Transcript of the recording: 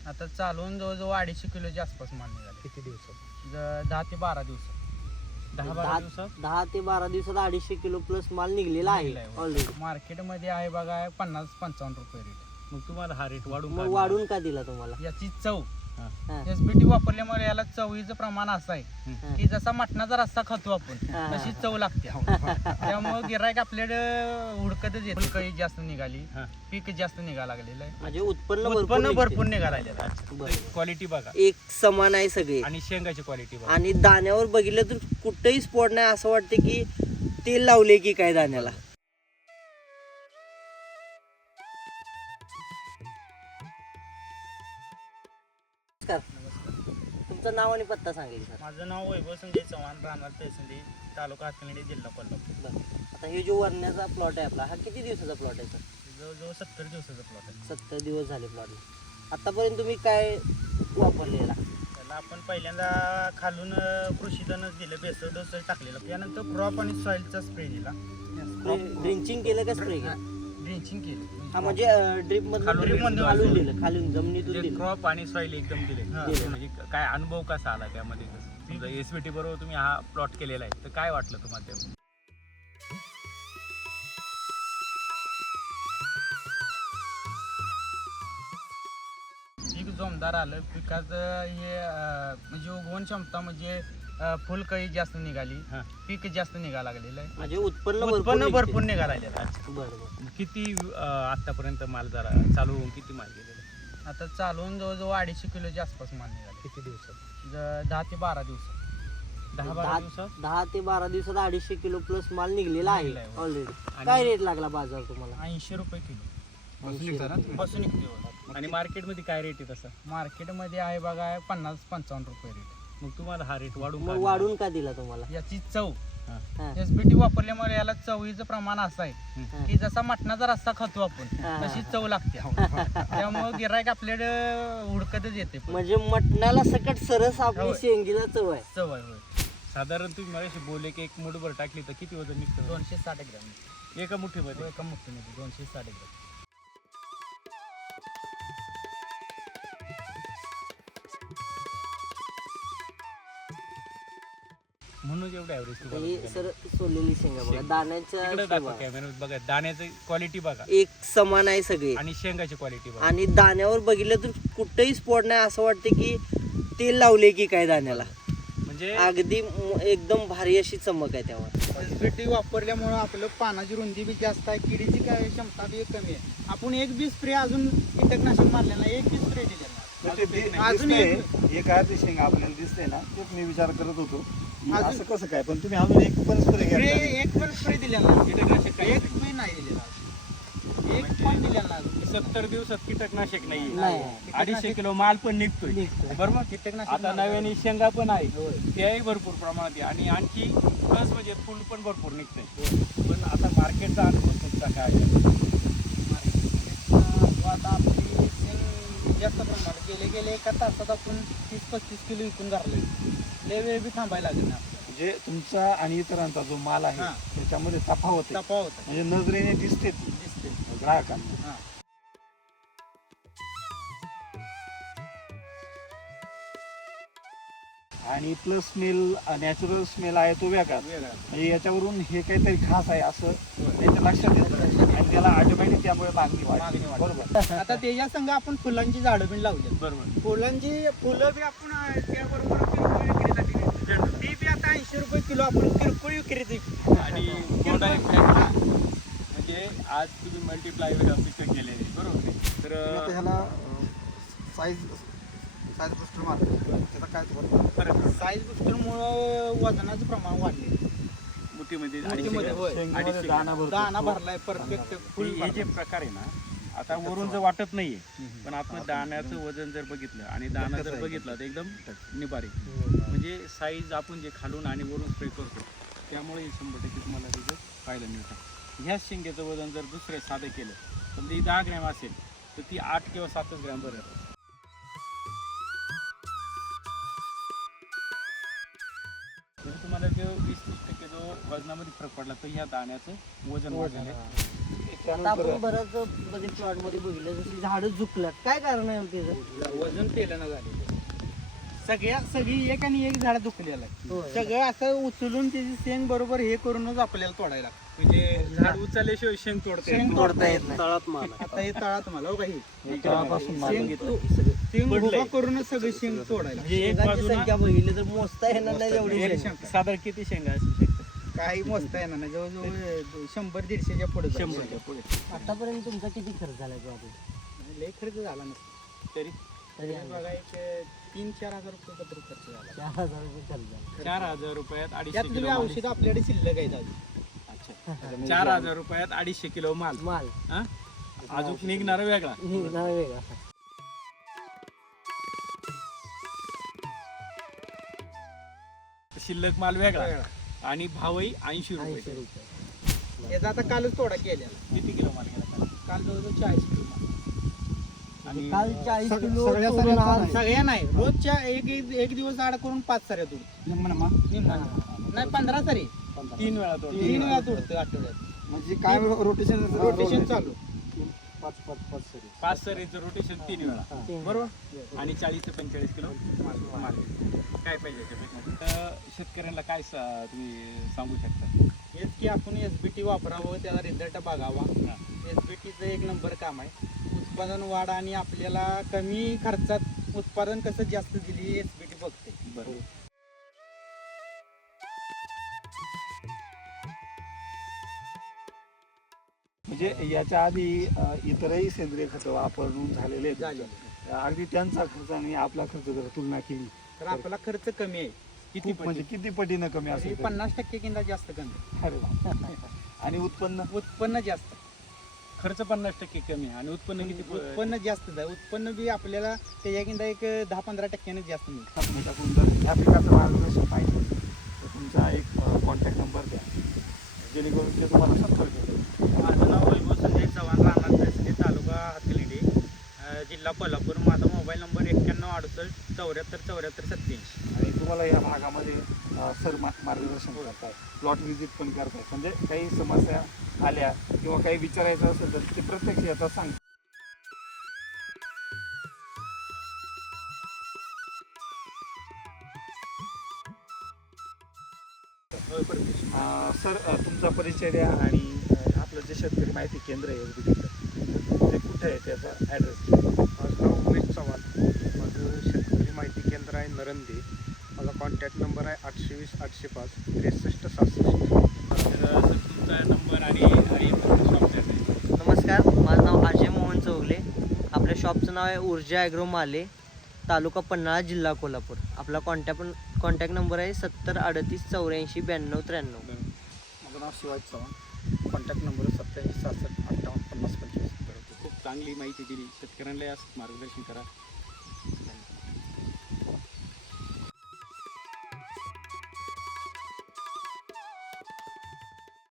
आता चालून जवळजवळ 250 किलोच्या आसपास माल निघाले. किती दिवसात? 10 ते 12 दिवसात. 10-12 दिवसात 10 ते 12 दिवसात 250 किलो प्लस माल निघलेला आहे ऑलरेडी. मार्केटमध्ये आहे बघा 50-55 रुपये रेट. मग तुम्हाला हा रेट वाढून मग वाढून का दिला तुम्हाला? याची चव हा. एसबीटी वापरल्यामुळे याला चवीचं प्रमाण असं आहे हम्म. की जसा मटणाचा रस्सा खातो आपण हा. तशी चव लागते. त्यामुळे गिरायक आपल्याकडे हुडकतच येत. काही जास्त निघाली, हा. पीक जास्त निघायला लागलेलं आहे, म्हणजे उत्पन्न उत्पन्न भरपूर निघते. निघायला लागलेलं आहे. बरं. क्वालिटी बघा एक समान आहे सगळे आणि शेंगाची क्वालिटी बघा. आणि दाण्यावर बघितलं तर कुठेही स्पॉट नाही असं वाटतं की तेल लावले की काय दाण्याला. तुमचं नाव आणि पत्ता सांगेल सर. माझं नाव वैभव संजय चव्हाण, राहणार तहसील, तालुका हातकणंगले, जिल्हा कोल्हापूर. बरं. आता हे जो वरण्याचा प्लॉट आहे आपला, हा किती दिवसाचा प्लॉट आहे सर? जवळजवळ 70 दिवसाचा प्लॉट आहे. 70 दिवस झाले प्लॉटला. आतापर्यंत तुम्ही काय वापरलेला? त्याला आपण पहिल्यांदा खालून कृषीधनच दिलं, बेसर डोस टाकलेला, त्यानंतर क्रॉप आणि सॉइलचा स्प्रे दिला, ड्रिंचिंग केलं का स्प्रे केलं? ड्रिंचिंग केली. हा म्हणजे ड्रिप drip मधून खालून दिलं, खालून जमिनीतून म्हणजे दिलं. क्रॉप आणि सॉइल एकदम दिले. हा. म्हणजे काय अनुभव कसा आला त्यामध्ये? एसबीटी बरोबर तुम्ही हा प्लॉट केलेला आहे, तर काय वाटलं तुम्हाला तेव्हा? पीक जोमदार आलं. पिकात हे म्हणजे उगवण क्षमता म्हणजे फुलकळी जास्त निघाली, हा. पीक जास्त निघायला लागलेलं आहे, म्हणजे उत्पन्न उत्पन्न निघते. भरपूर निघायला लागलेलं आहे. बरोबर. किती आतापर्यंत माल जरा चालू होऊन किती माल गेलेला? आता चालून जवळजवळ 250 किलोच्या आसपास माल निघाले. किती दिवसात? 10 ते 12 दिवसात. 10-12 दिवसात 10 ते 12 दिवसात 250 किलो प्लस माल निघलेला आहे निघलेला आहे. ऑलरेडी. आणि- काय रेट लागला बाजार तुम्हाला? 80 रुपये किलो बसून निघता ना तुम्ही? बसून निघते. आणि मार्केटमध्ये काय रेट आहे तसा? मार्केटमध्ये आहे बघा 50-55 रुपये रेट. मग तुम्हाला हा रेट वाढून मग वाढून का दिला तुम्हाला? याची चव हा. एसबीटी वापरल्यामुळे याला चवीचं प्रमाण असं आहे हा. की जसा मटणाचा रस्सा खातो आपण हा. तशी चव लागते. त्यामुळे गिरायक आपल्याकडे हुडकतच येते. म्हणजे मटणाला सकट सरस आपली होय. शेंगीला चव आहे. चव आहे. होय. साधारण तुम्ही माझ्याशी बोलले की एक मुठभर टाकली तर किती वजन निघतं? 260 ग्रॅम एका मुठीमध्ये? एका मुठीमध्ये 260 ग्रॅम. म्हणून एवढं ॲव्हरेज ही तुम्हाला सर सोललेली शेंगा बघा, तिकडे दाण्याच्या दाखवा शेंगा. कॅमेऱ्यात बघा. दाण्याची क्वालिटी बघा एक समान आहे सगळे आणि शेंगाची क्वालिटी बघा. आणि दाण्यावर बघितलं तर कुठेही स्पॉट नाही असं वाटतं की तेल लावले की काय दाण्याला. म्हणजे अगदी एकदम भारी अशी चमक आहे त्यावर. एसबीटी वापरल्यामुळे आपलं पानाची रुंदी बी जास्त आहे, किडीची काय क्षमता बी कमी आहे. आपण एक बी स्प्रे अजून कीटकनाशक मारलेला नाही, एक बी स्प्रे दिलेला नाही. अजून एक एक अर्धी शेंगा आपल्याला दिसते ना, तेच मी विचार करत होतो की अजून- असं कसं काय, पण तुम्ही अजून एक पण स्प्रे स्प्रे घ्या. एक पण स्प्रे दिलेला नाही, कीटकनाशक काही एक बी नाही दिलेला अजून. एक पण दिलेला नाही अजून. 70 दिवसात कीटकनाशक नाही. नाही. 250 किलो माल पण निघतोय निघतोय. बरोबर. कीटकनाशक आता मारलेलं नव्याने शेंगा पण आहे, त्याही भरपूर प्रमाणात आहे आणि आणखी प्लस म्हणजे फुल पण भरपूर निघतंय. पण आता मार्केटचा अनुभव तुमचा काय आहे? आता आपली शेंग जास्त प्रमाणात गेले एका तासात आपण 30-35 किलो विकून घालले. लय वेळ बी थांबायला लागेल ना म्हणजे तुमचा आणि इतरांचा जो माल आहे हा. त्याच्यामध्ये तफावत आहे, तफावत म्हणजे नजरेने दिसते दिसते. ग्राहकांना. हा. आणि प्लस स्मेल, नॅचरल स्मेल आहे तो वेगळा. वेगळा. म्हणजे याच्यावरून हे काहीतरी खास आहे असं त्यांच्या लक्षात येतं आणि त्याला ऑटोमॅटिक त्यामुळे मागणी मागणी वाढते. वाढते. बरोबर. आता त्याच्या संग आपण फुलांची झाडं बी लावली. बरोबर. फुलं बी आपण त्याबरोबर किरकोळ विक्रीसाठी ती बी आता 80 रुपये किलो आपण किरकोळ विक्रीची. आणि कोरडा एक fact म्हणजे आज तुम्ही मल्टिप्लाय पिकं केलेले बरोबर आहे. तर आता ह्याला साईज बुस्टर मारतो, त्याचा काय फरक साईज बुस्टरमुळं वजनाचं प्रमाण वाढले. मुठीमध्ये मुठीमध्ये, होय. शेंगामध्ये दाणा भरतो. दाना भरलाय परफेक्ट फुल. हे जे प्रकार आहे ना, आता वरून जर वाटत नाहीये पण आपण दाण्याचं वजन जर बघितलं आणि दाणा जर बघितला तर एकदम निबारी. म्हणजे साईज आपण जे खालून आणि वरून स्प्रे करतो त्यामुळे 100% तुम्हाला रिझल्ट पाहायला मिळतं. ह्याच शेंगेचं वजन जर दुसरे साधं केलं तर ती 10 ग्रॅम असेल तर ती 8 किंवा 7 ग्रॅम बरं. जर तुम्हाला 20-30% जो वजनामध्ये फरक पडला तर ह्या दाण्याचं वजन वाढलं. आता आपण बऱ्याच प्लॉट मध्ये बघितलं जशी झाडं झुकल्यात, काय कारण आहे त्याचं? वजन पेलं झालेलं सगळी एक आणि एक झाड दुखलेलं आहे. होय. सगळं असं उचलून त्याची शेंग बरोबर हे करूनच आपल्याला तोडायला लागतं. म्हणजे झाड उचलल्याशिवाय शेंग तोडते. शेंग तोडता येत नाही. आता हे तळात मला हो काही तळापासून माल शेंग घेतलं. शेंग पडलंय. उभा करूनच सगळं शेंग तोडायला. म्हणजे एक शेंगाची बाजूला संख्या बघितली तर मोजता येणार नाही एवढी एक शेंगा. साधारण किती शेंगा असू शकतात? काही मोजता येणार नाही. जवळजवळ 100-150च्या पुढे 100च्या पुढे. आतापर्यंत तुमचा किती खर्च झालाय प्लॉट? लय खर्च झाला नसतो तरी तरी बघा एक 3-4 हजार रुपये पत्र खर्च झाला. 4,000 रुपये खर्च झाला. 4,000 रुपयात 250 त्यात तुम्ही किलो औषध आपल्याकडे शिल्लक आहे अजून. अच्छा. 4,000 रुपयात 250 किलो माल. माल हा? अजून निघणार वेगळा. निघणार वेगळा. शिल्लक माल वेगळा वेगळा. आणि भावही 80 80 रुपये. रुपये. याचा आता कालच तोडा केलेला. किती किलो माल गेला त्याला? काल जवळजवळ 40 किलो माल. आणि काल 40 किलो सगळ्या तोडून सगळ्या आज- सगळ्या नाही रोजच्या एक दिवस आड करून 5 साऱ्या तोडतो. नाही 15 सारी 3 वेळा तो 3 वेळा तोडतो आठवड्यात. म्हणजे काय रोटेशन रोटेशन चालू. 5 सरीचं रोटेशन 3 वेळा तीन. बरोबर. आणि 40 ते 45 किलो माल. काय पाहिजे त्याच्यापेक्षा? तर शेतकऱ्यांना काय तुम्ही सांगू शकता? हेच की आपण SBT वापरावं, त्याला रिझल्ट बघावा. हा. SBTचं एक नंबर काम आहे. उत्पादन वाढ आणि आपल्याला कमी खर्चात उत्पादन कसं जास्त दिली SBT बघते. बरोबर. म्हणजे याच्या आधी इतरही सेंद्रिय खतं वापरून झालेले आहेत. झालेले. अगदी त्यांचा खर्च आणि आपला खर्च जर तुलना केली तर आपला खर्च कमी आहे. किती खूप म्हणजे किती पटीनं कमी तरी असेल तरी. 50% किंवा जास्त कमी. अरे वा. आणि उत्पन्न उत्पन्न जास्त. खर्च 50% कमी आहे आणि उत्पन्न किती उत्पन्न जास्त आहे. उत्पन्न बी आपल्याला त्याच्याकिंता एक 10-15% जास्त मिळतं. टाकून जर ह्या पिकाचं मार्गदर्शन पाहिजे तर तुमचा एक कॉन्टॅक्ट नंबर द्या जेणेकरून ते तुम्हाला संपर्क करतील. माझं नाव वैभव संजय चव्हाण, राहणार तहसील तालुका हातकलिंडी, जिल्हा कोल्हापूर. माझा मोबाईल नंबर 9168 74 74 87. आणि तुम्हाला या भागामध्ये सर मार्गदर्शन करताय, प्लॉट व्हिजिट पण करताय. म्हणजे काही समस्या आल्या किंवा काही विचारायचं असेल तर ते प्रत्यक्ष येतात सांग. सर तुमचा परिचय द्या आणि आपलं जे शेतकरी माहिती केंद्र आहे SBTचं ते कुठे आहे त्याचा ॲड्रेस. माझं नाव उमेश चव्हाण. माझं शेतकरी माहिती केंद्र आहे नरंदे. माझा कॉन्टॅक्ट नंबर आहे 820 805 63 66. तर तुमचा नंबर आणि नमस्कार, माझं नाव अजय मोहन चौगले. आपल्या शॉपचं नाव आहे ऊर्जा ॲग्रो माले, तालुका पन्हाळा, जिल्हा कोल्हापूर. आपला कॉन्टॅक्ट नंबर आहे 70 38 84 92 93. माझं नाव शिवाजी चव्हाण. Contact number 87 67 58 50 25. खूप चांगली माहिती दिली. शेतकऱ्यांना असं मार्गदर्शन करा.